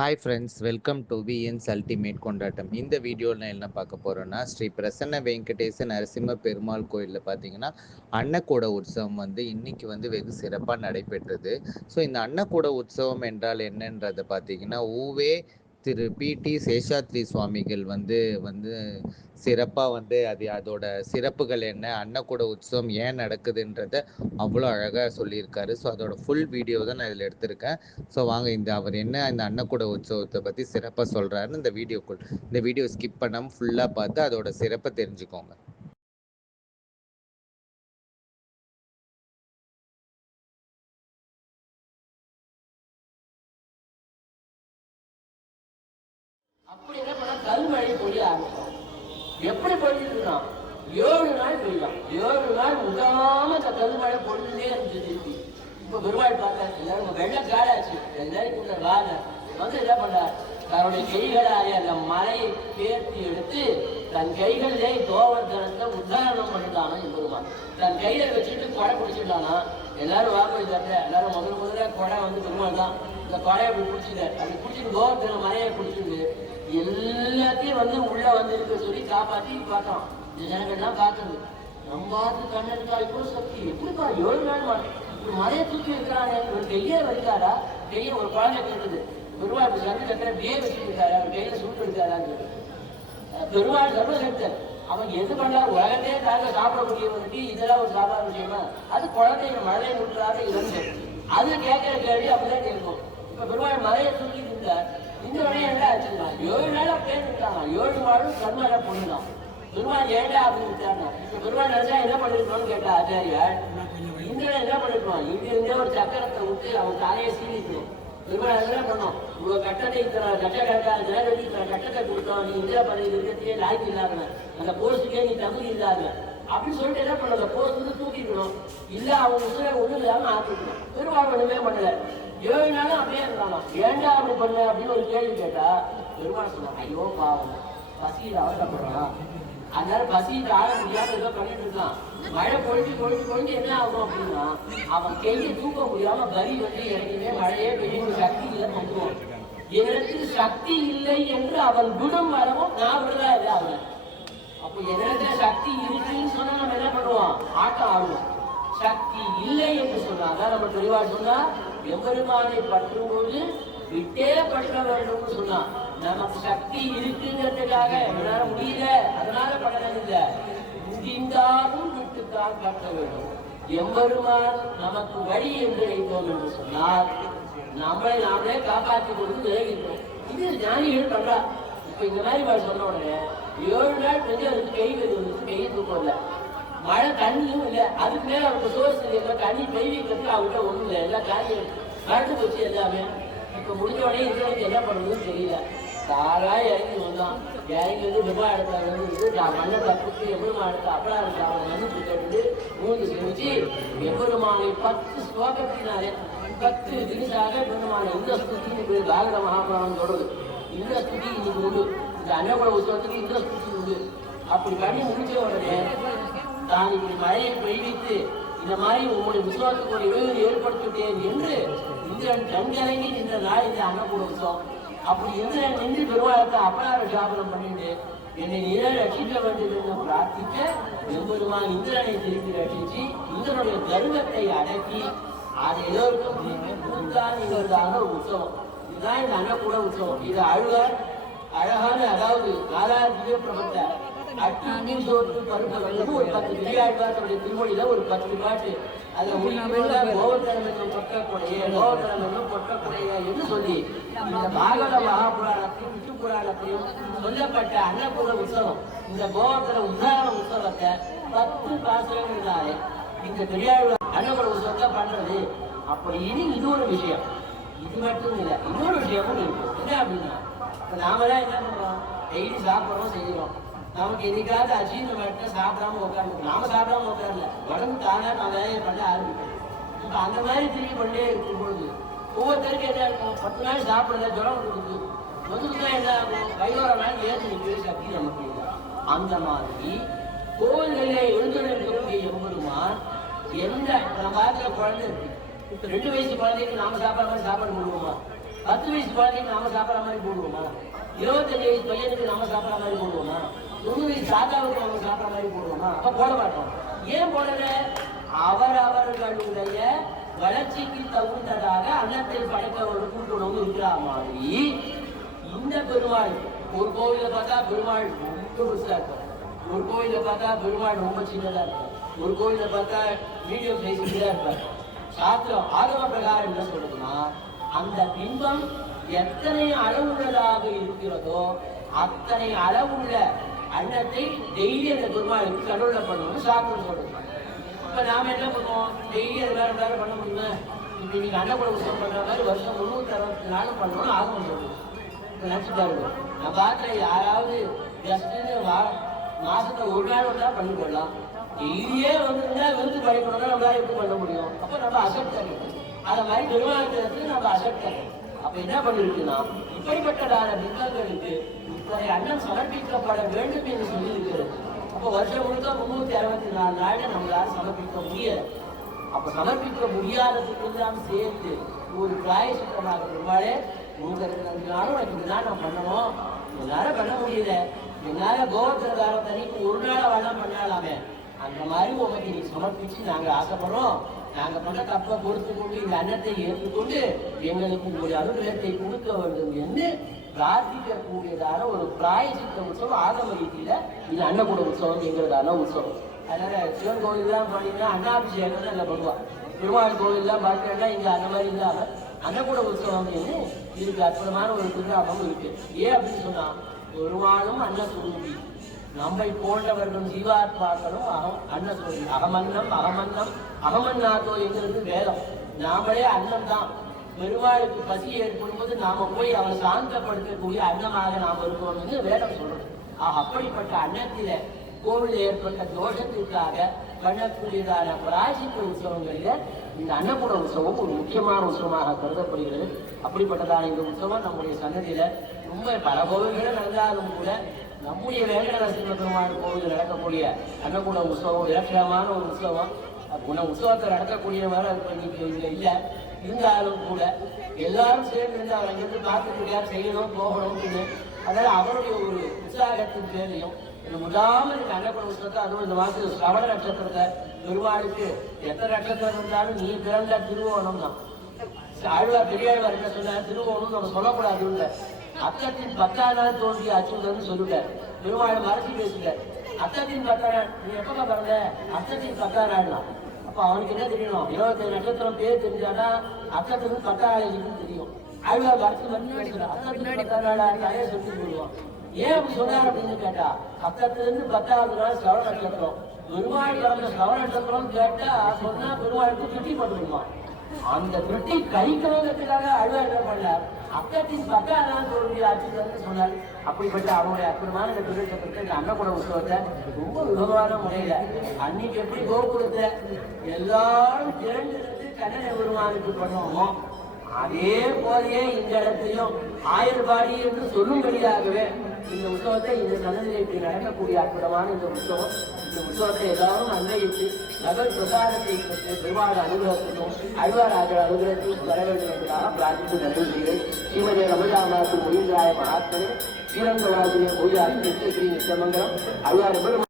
Hi friends welcome to VNS ultimate கொண்டாட்டம் இந்த வீடியோவில் நான் என்ன பார்க்க போகிறோன்னா ஸ்ரீ பிரசன்ன வெங்கடேச நரசிம்ம பெருமாள் கோயிலில் பார்த்தீங்கன்னா அன்னக்கூட உற்சவம் வந்து இன்னைக்கு வந்து வெகு சிறப்பாக நடைபெற்றது. ஸோ இந்த அன்னக்கூட உற்சவம் என்றால் என்னன்றதை பார்த்தீங்கன்னா ஊவே திரு பிடி சேஷாத்ரி சுவாமிகள் வந்து வந்து சிறப்பாக வந்து அது அதோட சிறப்புகள் என்ன அன்னக்கூட உற்சவம் ஏன் நடக்குதுன்றத அவ்வளோ அழகாக சொல்லியிருக்காரு. ஸோ அதோட ஃபுல் வீடியோ தான் நான் இதில் எடுத்திருக்கேன். ஸோ வாங்க இந்த அவர் என்ன இந்த அன்னக்கூட உற்சவத்தை பற்றி சிறப்பாக சொல்கிறாருன்னு இந்த வீடியோக்குள் இந்த வீடியோ ஸ்கிப் பண்ணாமல் ஃபுல்லாக பார்த்து அதோட சிறப்பை தெரிஞ்சுக்கோங்க. எப்படி ஏழு நாள் பெய்யும் ஏழு நாள் உதாம அந்த கல்மழை பொழிலே இருந்துச்சு திருப்பி. இப்ப பெருமாள் பார்த்தாரு எல்லாரும் வெள்ள காலாச்சு. எல்லாரும் கூட வாங்க. வந்து என்ன பண்ணார்? தன்னுடைய கைகளாலே அந்த மலையை பேர்த்தி எடுத்து தன் கைகளிலே கோவர்தனத்தை உத்தாரணம் பண்ணிட்டானா பெருமான் தன். கையில வச்சுட்டு கொடை பிடிச்சிட்டானா? எல்லாரும் வாக்குறுதி தட்ட எல்லாரும் முதல் முதல்ல கொடை வந்து பெருமாள் தான். இந்த கொடையை அப்படி பிடிச்சிட்டார் அப்படி பிடிச்சிட்டு கோவர்தன மலையை பிடிச்சிட்டு எல்லாத்தையும் வந்து உள்ள வந்து இருக்க சொல்லி காப்பாற்றி பார்த்தோம். இந்த ஜனங்கள்லாம் பார்த்தது. நம்ம பார்த்து இப்போ சக்தி. எப்படிப்பா ஏழு நாள் ஒரு இப்படி மலையை தூக்கி இருக்கிறாங்க ஒரு கையே வலிக்காரா கையை ஒரு குழந்தை கேட்டது பெருமாள் சந்து கட்டுற பியே வச்சுட்டு இருக்காரு அவர் கையில சூட்டு இருக்காரான்னு கேட்டது. பெருமாள் சர்வசக்தன் அவன் எது பண்ணா உலகத்தையே தாங்க சாப்பிடக்கூடியவனுக்கு இதெல்லாம் ஒரு சாப்பாடு விஷயமா? அது குழந்தைங்க மழை முற்றாத இருந்து அது கேட்கிற கேள்வி அப்படிதான் கேட்கும் இப்ப பெருமாள் மலையை சொல்லி இருந்தார் இந்த மலையை என்ன ஆச்சுன்னா ஏழு நாளா பேசிட்டாங்க ஏழு நாளும் கர்மால பொண்ணுதான். பெருமாள் ஏண்டா அப்படின்னு விட்டாங்க இப்ப பெருமாள் நினைச்சா என்ன பண்ணிருக்கணும்னு கேட்டா ஆச்சாரியார் இந்திரன் என்ன பண்ணிருக்கான் இங்கிருந்தே ஒரு சக்கரத்தை விட்டு அவன் தலையை சீவிக்கணும் பெருமாள் என்ன பண்ணோம் இவ்வளவு கட்டத்தை இத்தனை கட்ட கட்டா நேரடி இத்தனை கட்டத்தை கொடுத்தோம் நீ இந்திரா பதவி இருக்கிறதே லாய்க்கு இல்லாதவன். அந்த போஸ்டுக்கே நீ தகுதி இல்லாத அப்படின்னு சொல்லிட்டு என்ன பண்ணல போஸ்ட் வந்து தூக்கிக்கணும். இல்ல அவன் உசுரை ஒண்ணு இல்லாம ஆக்கிக்கணும். பெருமாள் ஒண்ணுமே பண்ணல. ஏழு நாளும் அப்படியே இருந்தாலும் ஏன்டா அப்படி பண்ண அப்படின்னு ஒரு கேள்வி கேட்டா பெருமாள் சொன்னான் ஐயோ பாவம். பசியில் அவசரப்படுறான் அதனால பசியில் ஆள முடியாம ஏதோ பண்ணிட்டு இருக்கான். மழை பொழிஞ்சு பொழிஞ்சு பொழிஞ்சு என்ன ஆகும் அப்படின்னா அவன் கையை தூக்க முடியாம வரி வந்து இறங்கினே மழையே பெய்யும். சக்தி இல்லை தந்துவோம் எனக்கு சக்தி இல்லை என்று அவன் குணம் வரவும் நான் விடுறதா இல்லை அவன். அப்போ எனக்கு சக்தி இருக்குன்னு சொன்னா நம்ம என்ன பண்ணுவோம்? ஆட்டம் ஆடுவோம். சக்தி இல்லை என்று சொன்னாங்க நம்ம தெளிவா சொன்னா எம்பெருமானை பற்றும்போது விட்டே பற்ற வேண்டும்னு சொன்னா நமக்கு சக்தி இருக்குங்கிறதுக்காக என்னால முடியல. அதனால படலாம் இல்லை முடிந்தாலும் விட்டுத்தான் பற்ற வேண்டும். எம்பெருமான் நமக்கு வழி என்று வைத்தோம் என்று சொன்னால் நம்மளை நாமளே காப்பாற்றி கொடுத்து விலகிட்டோம் இது ஞானிகள் பண்றா. இப்ப இந்த மாதிரி சொன்ன உடனே ஏழு நாள் வந்து அதுக்கு கை வலி கையை தூக்கம் இல்லை மழை தண்ணியும் இல்லை. அதுக்கு மேல அவருக்கு சோர்ஸ் இல்லை தண்ணி பெய்விக்கிறதுக்கு அவர்கிட்ட ஒண்ணும் இல்லை. எல்லாம் காரியம் நடந்து போச்சு எல்லாமே. இப்ப முடிஞ்ச உடனே என்ன பண்ணுறதுன்னு தெரியல. தாரா இறங்கி வந்தான். இறங்கி வந்து விமா எடுத்தாங்க வந்து நான் மண்ணை தப்புக்கு எவ்வளவு எடுத்து அப்படா இருக்கு. அவன் மன்னிப்பு கேட்டு மூணு செஞ்சு எவ்வளவுமான பத்து ஸ்லோகத்தினாலே பத்து தினசாக பெருமான இந்த ஸ்துதி பேர் பாரத மகாபுராணம் தொடருது இந்த ஸ்துதி இன்னைக்கு உண்டு இந்த அன்னகுல உற்சவத்துக்கு இந்த ஸ்துதி உண்டு அப்படி பண்ணி முடிஞ்ச உடனே தான் இப்படி மழையை பெய்வித்து இந்த மாதிரி உங்களுடைய விசுவாசத்துக்கு ஒரு இடையூறு ஏற்படுத்திவிட்டேன் என்று இந்திரன் கண்கலங்கி நின்ற நாள் இந்த அன்னகூட உற்சவம் அப்படி இந்திரன் நின்று பெருமாளத்தை அப்பனார சாபனம் பண்ணிட்டு என்னை நீரை ரட்சிக்க வேண்டும் என்று பிரார்த்திக்க எம்பெருமான் இந்திரனை திருப்பி ரட்சிச்சு இந்திரனுடைய கர்வத்தை அடக்கி அது எல்லோருக்கும் கொடுத்தான் ஒரு உற்சவம். இதுதான் இந்த அன்னக்கூட உற்சவம். இது அழுகார் அழகான அதாவது காலாதிய பிரபத்தை ஒரு பத்து திருமொழியில ஒரு பத்து பாட்டு. அதுல என்னும் பொட்டக்குடைய என்று சொல்லி இந்த பாகவத மகாபுராணத்தையும் விஷ்ணு புராணத்தையும் சொல்லப்பட்ட அன்னபூர உற்சவம். இந்த கோவத்தன உத்தாரண உற்சவத்தை பத்து பாசனங்களாலே இந்த பெரியாழ்வார் அன்னபுர உற்சவத்தை பண்றது. அப்படின்னு இது ஒரு விஷயம். இது மட்டும் இல்லை இன்னொரு விஷயமும் இருக்கு. என்ன அப்படின்னா இப்ப நாம தான் என்ன பண்றோம்? டெய்லி சாப்பிட்றோம் செய்யறோம் நமக்கு என்னைக்காவது அஜீர்ண பண்ணிட்டு சாப்பிடாம உட்காந்து நாம சாப்பிடாம உட்காரல. உடம்பு தானே நான் வேலையை பண்ண ஆரம்பிப்போம் இப்போ அந்த மாதிரி திரும்பி கொண்டே இருக்கும் பொழுது ஒவ்வொருத்தருக்கும் என்ன இருக்கும்? பத்து நாள் சாப்பிடல ஜுரம் கொடுக்குது முதல்ல என்ன ஆகும்? கையோர நாள் ஏற்று நிற்கிற சக்தி நமக்கு இல்லை. அந்த மாதிரி கோவில்களிலே எழுந்திருக்கக்கூடிய எம்பெருமான் எந்த நம்ம பாத்துல குழந்தை இருக்கு. ரெண்டு வயசு குழந்தைக்கு நாம சாப்பிட்ற மாதிரி சாப்பாடு போடுவோமா? பத்து வயசு குழந்தைக்கு நாம சாப்பிட்ற மாதிரி போடுவோமா? இருபத்தஞ்சு வயசு பையனுக்கு நாம சாப்பிட்ற மாதிரி போடுவோமா? தொண்ணூறு சாதாவுக்கு அவங்க சாப்பிட்ற மாதிரி போடுவோமா? அப்ப போட மாட்டோம். ஏன் போடல? அவர் அவர்களுடைய வளர்ச்சிக்கு தகுந்ததாக அன்னத்தை படைக்க ஒரு கூட்டுணவு இருக்கிற மாதிரி இந்த பெருமாள் ஒரு கோவில பார்த்தா பெருமாள் ரொம்ப பெருசா இருக்கும் ஒரு கோவில பார்த்தா பெருமாள் ரொம்ப சின்னதா இருக்கும் ஒரு கோவில பார்த்தா மீடியம் சைஸ் இருப்பார். சாஸ்திரம் ஆகம பிரகாரம் என்ன சொல்லுதுன்னா அந்த பிம்பம் எத்தனை அளவுள்ளதாக இருக்கிறதோ அத்தனை அளவுள்ள அன்னத்தை டெய்லி அந்த குருமாவுக்கு கடவுளை பண்ணுவோம் சாஸ்திரம் சொல்லுது இப்போ நாம என்ன பண்ணுவோம்? டெய்லி அது வேறு வேறு பண்ண முடியுமா? இப்போ நீங்கள் அன்னக்கூட உற்சவம் பண்ணுற மாதிரி வருஷம் முன்னூத்தி அறுபத்தி நாலு பண்ணணும் ஆகும் சொல்லுவோம் இப்ப பாருங்க. நான் பார்க்குறேன் யாராவது ஜஸ்ட்டு வா மாசத்துல ஒரு நாள் வந்தா பண்ணி போடலாம். டெய்லியே வந்துருந்தா விருந்து பயப்படணும் நம்மளால எப்படி பண்ண முடியும்? அப்போ நம்ம அசப்ட் ஆகிடும் அதை மாதிரி நிர்வாகத்திற்கு நம்ம அசப்ட் ஆகிடும் அப்போ என்ன பண்ணிருக்குன்னா இப்படிப்பட்டதான பிம்பங்களுக்கு அதை அண்ணன் சமர்ப்பிக்கப்பட வேண்டும் என்று சொல்லியிருக்கிறது. அப்போ வருஷம் முழுக்க முன்னூத்தி அறுபத்தி நாலு நாள் நம்மளால் சமர்ப்பிக்க முடியாது அப்ப சமர்ப்பிக்க முடியாததுக்கு எல்லாம் சேர்த்து ஒரு பிராயசித்தமாக பெருமாளே உங்களுக்கு ரெண்டு நாளும் எனக்கு இதுதான் நான் பண்ணணும். என்னால பண்ண முடியல. என்னால கோவத்திரதாரம் தனிக்கு ஒரு நாள் வேணாம் பண்ணலாமே அந்த மாதிரி உனக்கு நீ சமர்ப்பிச்சு நாங்கள் ஆசைப்படுறோம். நாங்கள் பண்ண தப்பை பொறுத்து கொண்டு இந்த அன்னத்தை ஏற்றுக்கொண்டு எங்களுக்கு ஒரு அனுகிரகத்தை கொடுக்க வேண்டும் என்று பிரார்த்திக்கக்கூடியதான ஒரு பிராயசித்த உற்சவம் ஆகம ரீதியில இது அன்னக்கூட உற்சவம் என்கிறதான உற்சவம். அதனால சிவன் கோயில்லாம் போனீங்கன்னா அன்னாபிஷேகம் நல்லா பண்ணுவான் பெருமாள் கோயில்லாம் பார்த்தீங்கன்னா இங்க அந்த மாதிரி இல்லாம அன்னக்கூட உற்சவம் இதுக்கு அற்புதமான ஒரு திருநாமம் இருக்கு. ஏன் அப்படின்னு சொன்னா பெருமாளும் அன்னசுரூபி நம்மை போன்றவர்களும் ஜீவாத்மாக்களும் அகம் அன்னசுரூபி அகமன்னம் அகமன்னம் அகமன்னாதோ என்கிறது வேதம். நாமளே அன்னம் தான் பெருவாளுக்கு பசி ஏற்படும் போது நாம போய் அவளை சாந்தப்படுத்தக்கூடிய அன்னமாக நாம் இருக்கோம்னு என்று வேதம் சொல்றது. ஆக அப்படிப்பட்ட அன்னத்தில கோவில் ஏற்பட்ட தோஷத்திற்காக பண்ணக்கூடியதான பிராசித்த உற்சவங்களில் இந்த அன்னபூர உற்சவம் ஒரு முக்கியமான உற்சவமாக கருதப்படுகிறது. அப்படிப்பட்டதான இந்த உற்சவம் நம்முடைய சன்னதியில ரொம்ப பல கோவில்களும் நடந்தாலும் கூட நம்முடைய வேங்கட பெருமாள் கோவில் நடக்கக்கூடிய அன்னகூட உற்சவம் இலட்சணமான ஒரு உற்சவம். குண உற்சவத்தை நடத்தக்கூடியவரை இப்ப இன்னைக்கு இல்லை. இருந்தாலும் கூட எல்லாரும் சேர்ந்து இருந்து அவர் அங்கிருந்து பார்த்துட்டு செய்யணும் போகணும்னு அதனால அவருடைய ஒரு உற்சாகத்தின் பேரையும் இந்த முதாமல் இந்த அன்னப்பட அதுவும் இந்த மாதம் சிரவண நட்சத்திரத்தை பெருமாளுக்கு எத்தனை நட்சத்திரம் இருந்தாலும் நீ பிறந்த திருவோணம் தான் ஆழ்வார் பெரியாழ்வார் என்ன சொன்னார்? திருவோணம் நம்ம சொல்லக்கூடாது இல்ல. அத்தத்தின் பத்தாம் நாள் தோன்றிய அச்சுதன்னு சொல்லிட்டார். பெருமாள் மறைச்சு பேசிட்டார். அத்தத்தின் பத்தாம் நாள் நீ எப்ப பிறந்த அத்தத்தின் பத்தாம் தான் அப்ப அவனுக்கு என்ன தெரியணும் இருபத்தஞ்சு நட்சத்திரம் பேர் தெரிஞ்சாதான் நாள் இருக்குன்னு தெரியும். பத்தாம் நாள் நிறைய சொல்லி போடுவான் ஏன் அப்படி சொன்னார் அப்படின்னு கேட்டா அத்தத்துல இருந்து பத்தாவது நாள் சவர நட்சத்திரம். பெருமாள் சவர நட்சத்திரம் கேட்டா சொன்னா பெருமாளுக்கு சுட்டி பண்ணுமா அந்த திருட்டி கழிக்கணுங்கிறதுக்காக அழுவா என்ன பண்ணார் அக்கத்தின் பக்கம் தோல்வி ஆட்சின்னு சொன்னார். அப்படிப்பட்ட அவருடைய அற்புதமான இந்த திருச்சத்திரத்தை இந்த அன்னக்கூட உற்சவத்தை ரொம்ப விபவமான முறையில அன்னைக்கு எப்படி கோபுரத்தை எல்லாரும் திரண்டு கண்ணனை பெருமானுக்கு பண்ணுவோமோ அதே போலயே இந்த இடத்திலும் ஆயுள் பாடி என்று சொல்லும்படியாகவே இந்த உற்சவத்தை இந்த சன்னதியில் இப்படி நடக்கக்கூடிய அற்புதமான இந்த உற்சவம். இந்த உற்சவத்தை எல்லாரும் அன்வைத்து நகர் பிரசாரத்தை பெற்று பெருமாள் அனுகிரகத்திலும் அழ்வாராஜர் அனுகிரகத்தையும் பெற வேண்டும் என்பதாக பிரார்த்தித்து நன்றி ஸ்ரீமதி ரமஜாமாத்து மொழிந்திராய மகாத்மனே ஸ்ரீரங்கவாசிய கோயிலாசி நித்திய ஸ்ரீ நித்தியமங்கலம் அழ்வார்